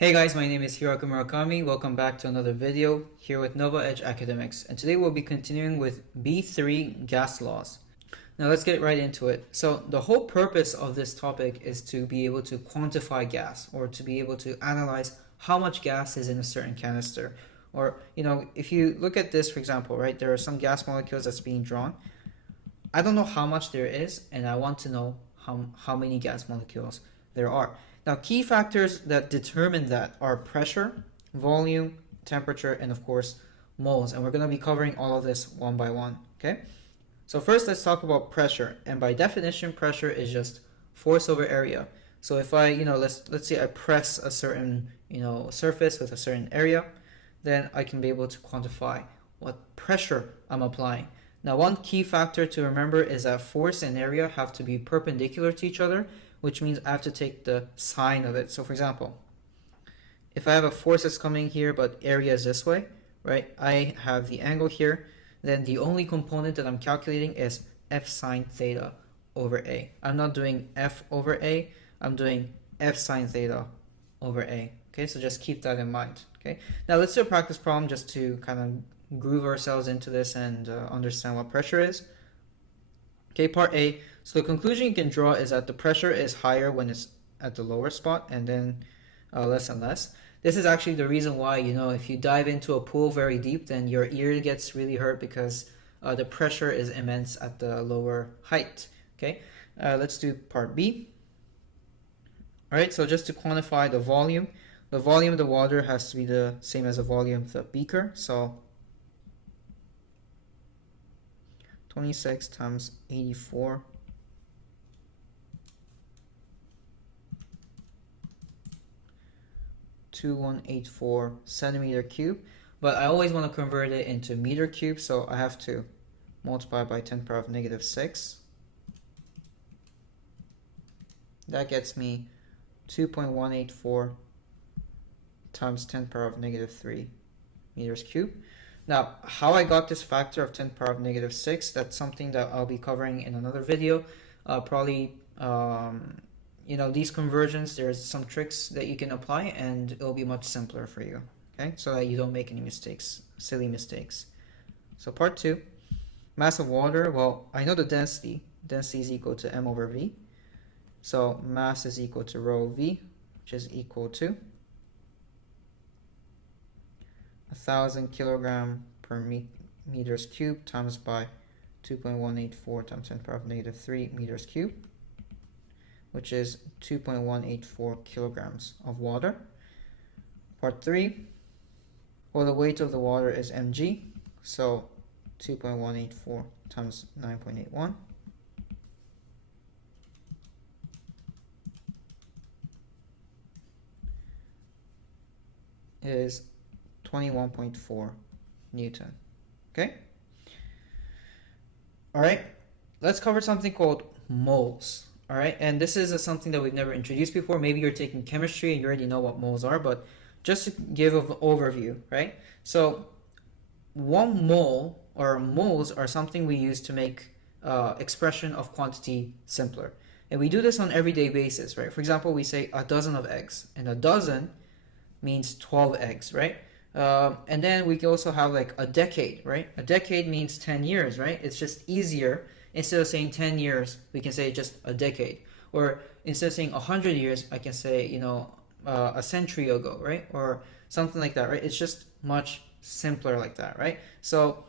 Hey guys, my name is Hiraku Murakami. Welcome back to another video here with NovaEdge Academics. And today we'll be continuing with B3 gas laws. Now let's get right into it. So the whole purpose of this topic is to be able to quantify gas, or to be able to analyze how much gas is in a certain canister. Or, if you look at this, for example, right, there are some gas molecules that's being drawn. I don't know how much there is, and I want to know how many gas molecules there are. Now, key factors that determine that are pressure, volume, temperature, and of course, moles. And we're going to be covering all of this one by one, okay? So first, let's talk about pressure. And by definition, pressure is just force over area. So if I, let's say I press a certain, surface with a certain area, then I can be able to quantify what pressure I'm applying. Now, one key factor to remember is that force and area have to be perpendicular to each other, which means I have to take the sine of it. So for example, if I have a force that's coming here, but area is this way, right? I have the angle here, then the only component that I'm calculating is F sine theta over A. I'm not doing F over A, I'm doing F sine theta over A. Okay, so just keep that in mind. Okay, now let's do a practice problem just to kind of groove ourselves into this and understand what pressure is. Okay, part A. So the conclusion you can draw is that the pressure is higher when it's at the lower spot, and then less and less. This is actually the reason why, if you dive into a pool very deep, then your ear gets really hurt because the pressure is immense at the lower height. Okay, let's do part B. All right, so just to quantify the volume of the water has to be the same as the volume of the beaker. So 26 times 84 2184 centimeter cube, but I always want to convert it into meter cube, so I have to multiply by 10 to the power of negative 6. That gets me 2.184 times 10 to the power of negative 3 meters cube. Now, how I got this factor of 10 to the power of negative 6, that's something that I'll be covering in another video. These conversions, there's some tricks that you can apply, and it'll be much simpler for you, okay? So that you don't make any mistakes, silly mistakes. So part 2, mass of water. Well, I know the density. Density is equal to m over v. So mass is equal to rho v, which is equal to 1,000 kilogram per meters cubed times by 2.184 times 10 to the power of negative 3 meters cubed, which is 2.184 kilograms of water. Part 3, well, the weight of the water is mg, so 2.184 times 9.81 is 21.4 Newton. Okay? All right, let's cover something called moles. All right, and this is something that we've never introduced before. Maybe you're taking chemistry and you already know what moles are, but just to give an overview, right? So 1 mole, or moles, are something we use to make expression of quantity simpler. And we do this on an everyday basis, right? For example, we say a dozen of eggs, and a dozen means 12 eggs, right? And then we can also have like a decade, right? A decade means 10 years, right? It's just easier. Instead of saying 10 years, we can say just a decade. Or instead of saying 100 years, I can say, a century ago, right? Or something like that, right? It's just much simpler like that, right? So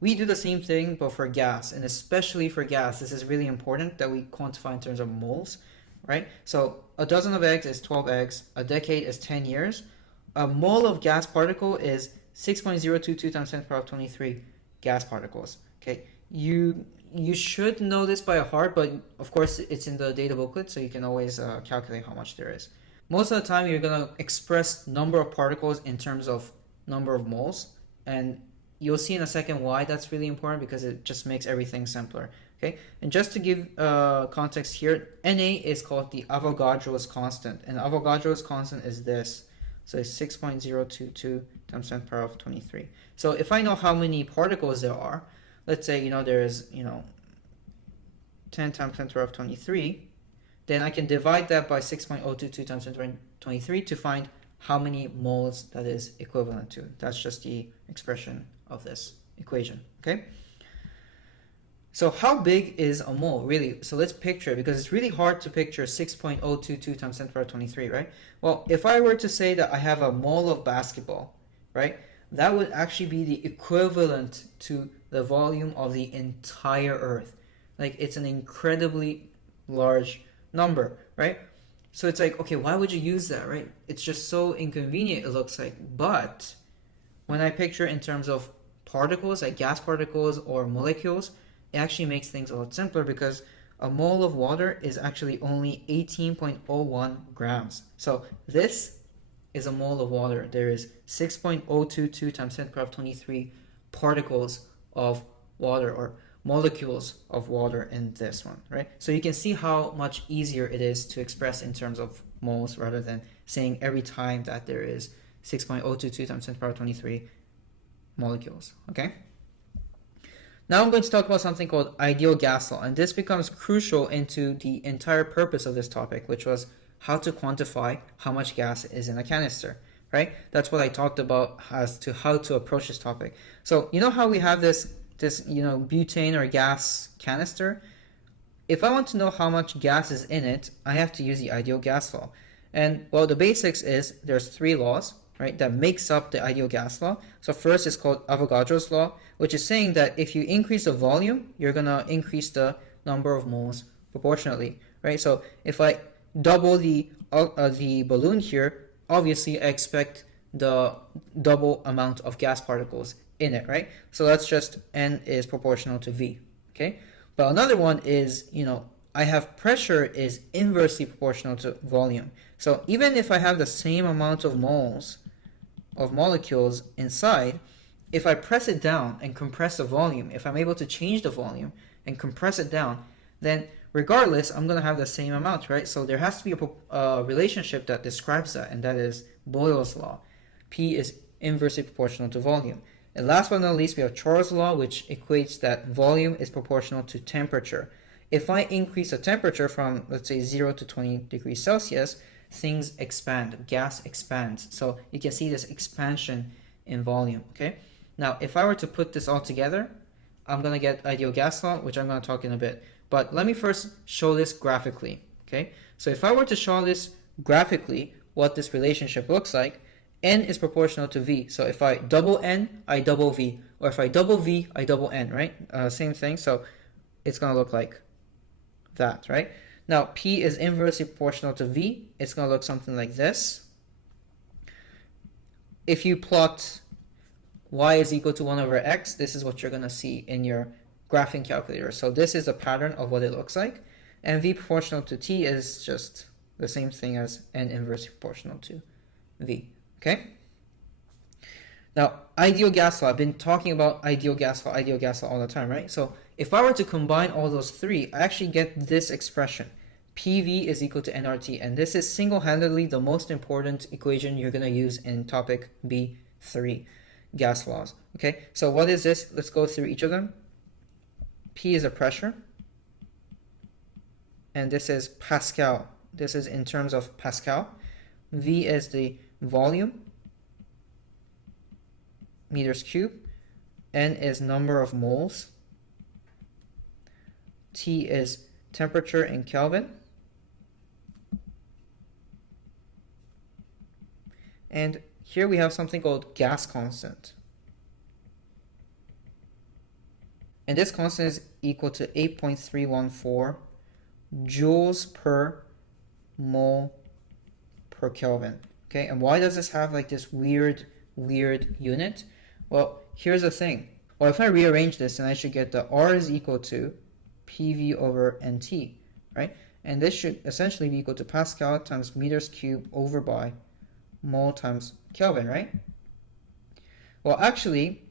we do the same thing, but for gas. And especially for gas, this is really important that we quantify in terms of moles, right? So a dozen of eggs is 12 eggs. A decade is 10 years. A mole of gas particle is 6.022 times 10 to the power of 23 gas particles, okay? You should know this by heart, but of course it's in the data booklet, so you can always calculate how much there is. Most of the time you're going to express number of particles in terms of number of moles, and you'll see in a second why that's really important, because it just makes everything simpler. Okay, and just to give context here, Na is called the Avogadro's constant, and Avogadro's constant is this. So it's 6.022 times 10 to the power of 23. So if I know how many particles there are, let's say, there is, 10 times 10 to the power of 23, then I can divide that by 6.022 times 10 to the power of 23 to find how many moles that is equivalent to. That's just the expression of this equation, okay? So how big is a mole, really? So let's picture it, because it's really hard to picture 6.022 times 10 to the power 23, right? Well, if I were to say that I have a mole of basketball, right, that would actually be the equivalent to the volume of the entire Earth. Like, it's an incredibly large number, right? So it's like, okay, why would you use that, right? It's just so inconvenient, it looks like. But when I picture in terms of particles, like gas particles or molecules, it actually makes things a lot simpler, because a mole of water is actually only 18.01 grams. So this is a mole of water. There is 6.022 times 10 to the power 23 particles of water, or molecules of water in this one, right? So you can see how much easier it is to express in terms of moles, rather than saying every time that there is 6.022 times 10 to the power 23 molecules, okay? Now I'm going to talk about something called ideal gas law, and this becomes crucial into the entire purpose of this topic, which was how to quantify how much gas is in a canister, right? That's what I talked about as to how to approach this topic. So you know how we have this butane or gas canister? If I want to know how much gas is in it, I have to use the ideal gas law. And well, the basics is there's 3 laws, right, that makes up the ideal gas law. So first is called Avogadro's law, which is saying that if you increase the volume, you're gonna increase the number of moles proportionately, right? So if I double the balloon here, obviously I expect the double amount of gas particles in it, right? So that's just N is proportional to V, okay? But another one is, I have pressure is inversely proportional to volume. So even if I have the same amount of moles of molecules inside, if I press it down and compress the volume, if I'm able to change the volume and compress it down, then regardless, I'm going to have the same amount, right? So there has to be a relationship that describes that, and that is Boyle's law. P is inversely proportional to volume. And last but not least, we have Charles' law, which equates that volume is proportional to temperature. If I increase the temperature from, let's say, 0 to 20 degrees Celsius, things expand, gas expands. So you can see this expansion in volume, okay? Now, if I were to put this all together, I'm going to get ideal gas law, which I'm going to talk in a bit. But let me first show this graphically, okay? So if I were to show this graphically, what this relationship looks like, N is proportional to V. So if I double N, I double V. Or if I double V, I double N, right? Same thing. So it's going to look like that, right? Now, P is inversely proportional to V. It's going to look something like this. If you plot y is equal to 1 over x, this is what you're going to see in your graphing calculator. So this is the pattern of what it looks like. And V proportional to T is just the same thing as N inversely proportional to V. Okay? Now, ideal gas law. I've been talking about ideal gas law all the time, right? So if I were to combine all those 3, I actually get this expression. PV is equal to nRT. And this is single-handedly the most important equation you're going to use in topic B3, gas laws. Okay? So what is this? Let's go through each of them. P is a pressure. And this is Pascal. This is in terms of Pascal. V is the volume, meters cubed. N is number of moles. T is temperature in Kelvin. And here we have something called gas constant. And this constant is equal to 8.314 joules per mole per Kelvin. Okay, and why does this have like this weird unit? Well, here's the thing. Well, if I rearrange this, then I should get the R is equal to PV over NT, right? And this should essentially be equal to Pascal times meters cubed over by mole times Kelvin, right? Well, actually,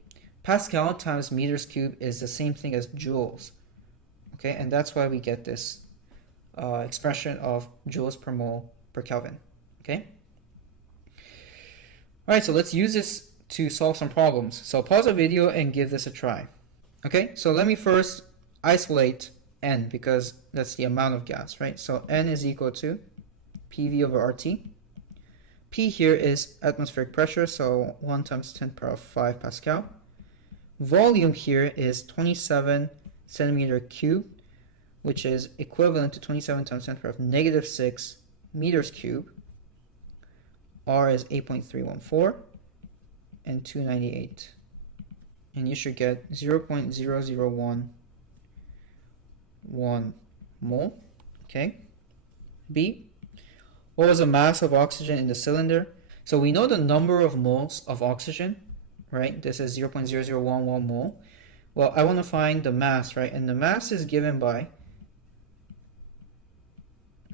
Pascal times meters cubed is the same thing as joules, okay? And that's why we get this expression of joules per mole per Kelvin, okay? All right, so let's use this to solve some problems. So pause the video and give this a try. Okay, so let me first isolate N, because that's the amount of gas, right? So N is equal to PV over RT. P here is atmospheric pressure, so 1 times 10 power of 5 Pascal. Volume here is 27 centimeter cubed, which is equivalent to 27 times 10 power of negative 6 meters cubed. R is 8.314 and 298. And you should get 0.0011 mole. Okay. B. What was the mass of oxygen in the cylinder? So we know the number of moles of oxygen, right? This is 0.0011 mole. Well, I want to find the mass, right? And the mass is given by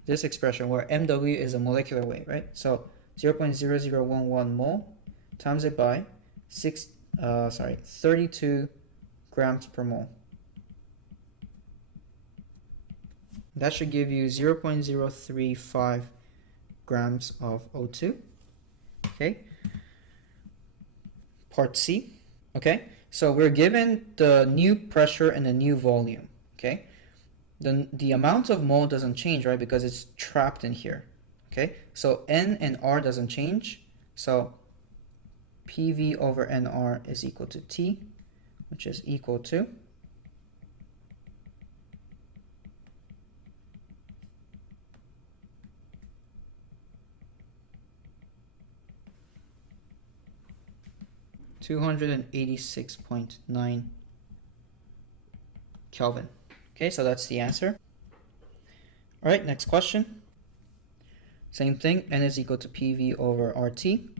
this expression where mW is a molecular weight, right? So 0.0011 mole times it by 32 grams per mole. That should give you 0.035 grams of O2. Okay. Part C. Okay. So we're given the new pressure and the new volume. Okay. The amount of mole doesn't change, right? Because it's trapped in here. Okay. So N and R doesn't change. So PV over NR is equal to T, which is equal to 286.9 Kelvin. Okay, so that's the answer. All right, next question. Same thing, N is equal to PV over RT.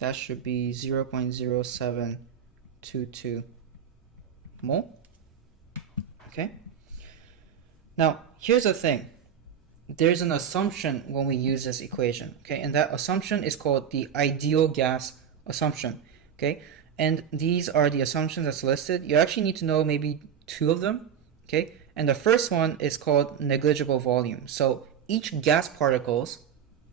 That should be 0.0722 mole. Okay. Now, here's the thing. There's an assumption when we use this equation, okay? And that assumption is called the ideal gas assumption, okay? And these are the assumptions that's listed. You actually need to know maybe 2 of them, okay? And the first one is called negligible volume. So each gas particles,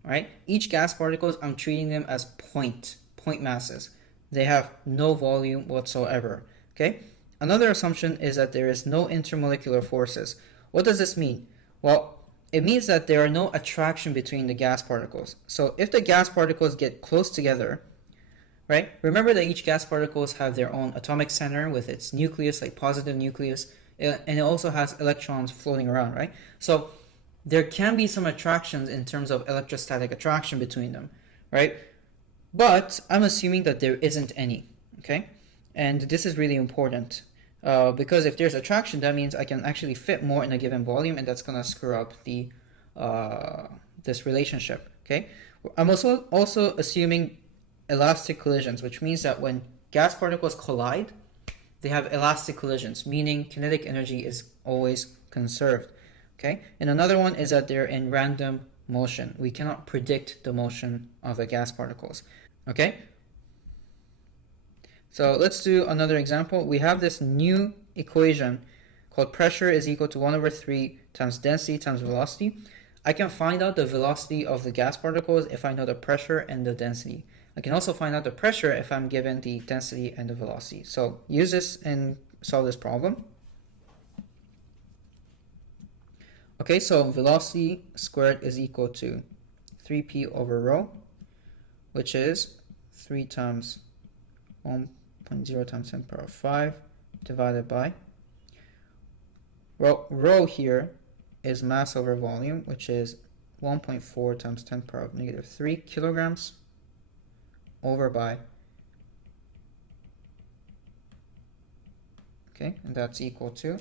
right? Each gas particles, I'm treating them as point masses. They have no volume whatsoever, okay? Another assumption is that there is no intermolecular forces. What does this mean? Well, it means that there are no attraction between the gas particles. So if the gas particles get close together, right? Remember that each gas particles have their own atomic center with its nucleus, like positive nucleus, and it also has electrons floating around, right? So there can be some attractions in terms of electrostatic attraction between them, right? But I'm assuming that there isn't any, okay? And this is really important because if there's attraction, that means I can actually fit more in a given volume, and that's going to screw up the this relationship, okay? I'm also assuming elastic collisions, which means that when gas particles collide, they have elastic collisions, meaning kinetic energy is always conserved, okay? And another one is that they're in random motion. We cannot predict the motion of the gas particles, okay? So let's do another example. We have this new equation called pressure is equal to 1/3 times density times velocity. I can find out the velocity of the gas particles if I know the pressure and the density. I can also find out the pressure if I'm given the density and the velocity. So use this and solve this problem. Okay, so velocity squared is equal to 3p over rho, which is 3 times 1.0 times 10 power of 5 divided by rho here is mass over volume, which is 1.4 times 10 power of negative 3 kilograms over by, okay, and that's equal to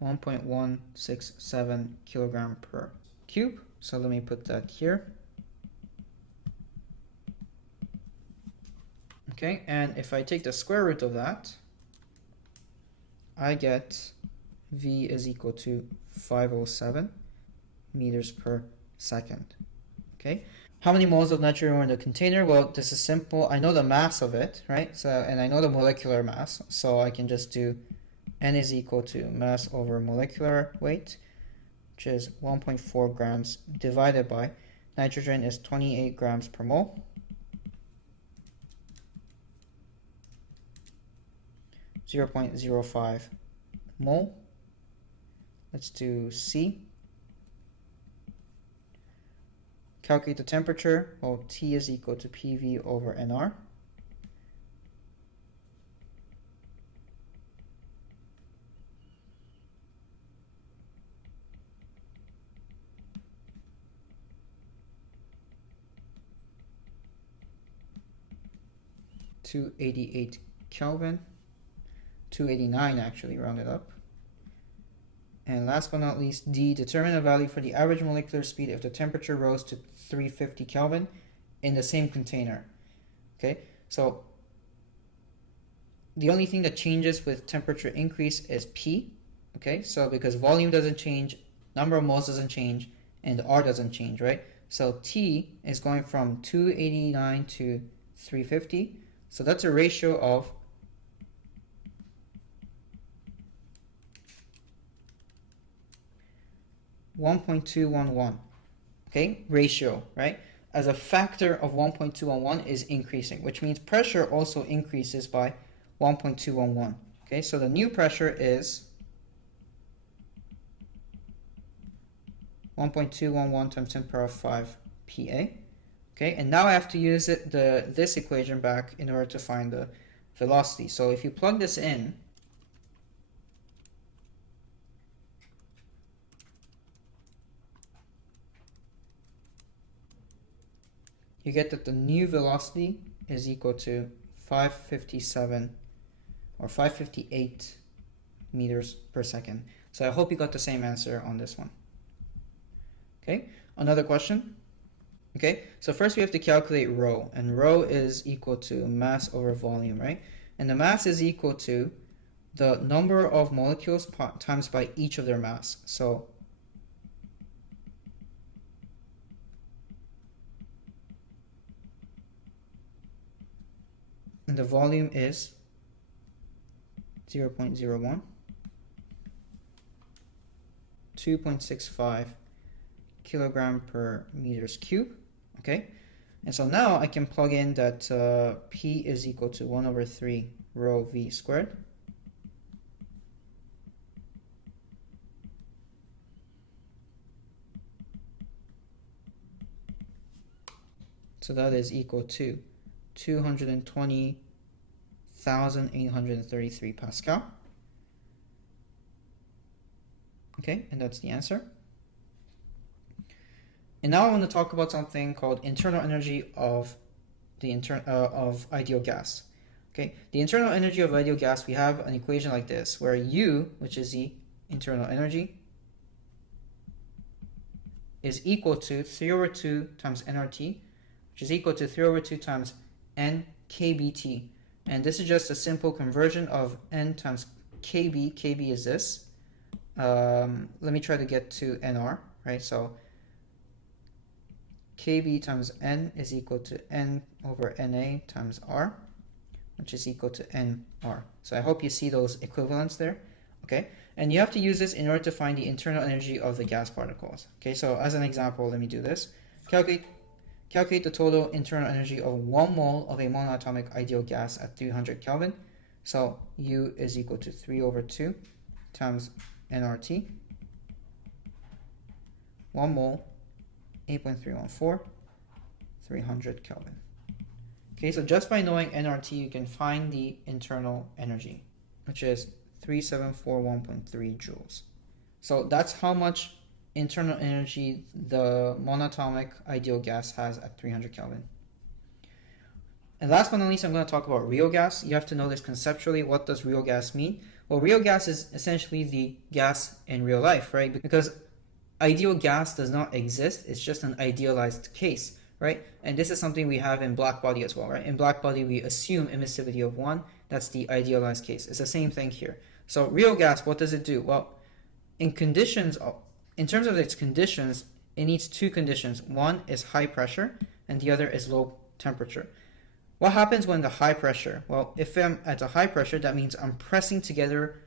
1.167 kilogram per cube. So let me put that here. Okay, and if I take the square root of that, I get V is equal to 507 meters per second. Okay, how many moles of nitrogen are in the container? Well, this is simple. I know the mass of it, right? So, and I know the molecular mass, so I can just do N is equal to mass over molecular weight. which is 1.4 grams, divided by nitrogen is 28 grams per mole. 0.05 mole. Let's do C. Calculate the temperature. Well, T is equal to PV over NR. (288 Kelvin). 289 actually, rounded up. And last but not least, D, determine a value for the average molecular speed if the temperature rose to 350 Kelvin in the same container. Okay, so the only thing that changes with temperature increase is P. Okay, so because volume doesn't change, number of moles doesn't change, and R doesn't change, right? So T is going from 289 to 350. So that's a ratio of 1.211. Okay, ratio, right? As a factor of 1.211 is increasing, which means pressure also increases by 1.211. Okay, so the new pressure is 1.211 times 10 power 5 PA. Okay, and now I have to use this equation back in order to find the velocity. So if you plug this in, you get that the new velocity is equal to 557 or 558 meters per second. So I hope you got the same answer on this one. Okay, another question. Okay, so first we have to calculate rho, and rho is equal to mass over volume, right? And the mass is equal to the number of molecules times by each of their mass. So and the volume is 0.01, 2.65 kilogram per meters cube. Okay, and so now I can plug in that P is equal to 1 over 3 rho V squared. So that is equal to 220,833 Pascal. Okay, and that's the answer. And now I want to talk about something called internal energy of the of ideal gas. Okay, the internal energy of ideal gas, we have an equation like this, where U, which is the internal energy, is equal to 3 over 2 times nRT, which is equal to 3 over 2 times N kBT. And this is just a simple conversion of N times kB. kB is this. Let me try to get to NR, right? So kB times N is equal to N over NA times R, which is equal to NR. So I hope you see those equivalents there. Okay, and you have to use this in order to find the internal energy of the gas particles. Okay, so as an example, let me do this. Calculate the total internal energy of 1 mole of a monatomic ideal gas at 300 Kelvin. So U is equal to 3 over 2 times nRT. 1 mole, 8.314, 300 Kelvin. Okay, so just by knowing nRT, you can find the internal energy, which is 3741.3 joules. So that's how much internal energy the monatomic ideal gas has at 300 Kelvin. And last but not least, I'm going to talk about real gas. You have to know this conceptually. What does real gas mean? Well, real gas is essentially the gas in real life, right? Because ideal gas does not exist. It's just an idealized case, right? And this is something we have in black body as well, right? In black body, we assume emissivity of 1. That's the idealized case. It's the same thing here. So real gas, what does it do? Well, in terms of its conditions, it needs 2 conditions. One is high pressure, and the other is low temperature. What happens when the high pressure? Well, if I'm at a high pressure, that means I'm pressing together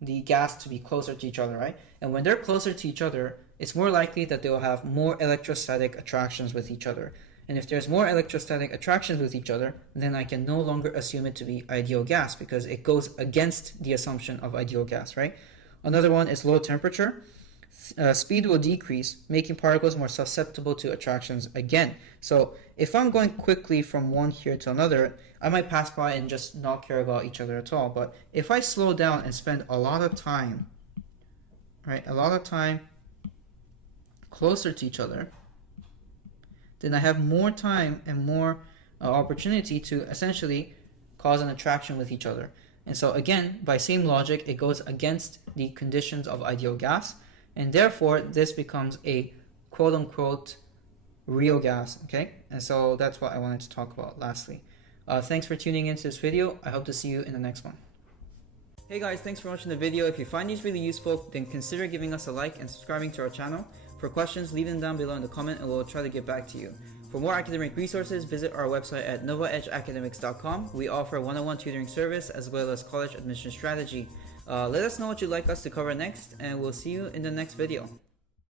the gas to be closer to each other, right? And when they're closer to each other, it's more likely that they will have more electrostatic attractions with each other. And if there's more electrostatic attractions with each other, then I can no longer assume it to be ideal gas because it goes against the assumption of ideal gas, right? Another one is low temperature. Speed will decrease, making particles more susceptible to attractions again. So if I'm going quickly from one here to another, I might pass by and just not care about each other at all. But if I slow down and spend a lot of time, right, a lot of time closer to each other, then I have more time and more opportunity to essentially cause an attraction with each other. And so again, by same logic, it goes against the conditions of ideal gas, and therefore this becomes a quote-unquote real gas, okay? And so that's what I wanted to talk about lastly. Thanks for tuning into this video. I hope to see you in the next one. Hey guys, thanks for watching the video. If you find these really useful, then consider giving us a like and subscribing to our channel. For questions, leave them down below in the comment and we'll try to get back to you. For more academic resources, visit our website at NovaEdgeAcademics.com. We offer one-on-one tutoring service as well as college admission strategy. Let us know what you'd like us to cover next, and we'll see you in the next video.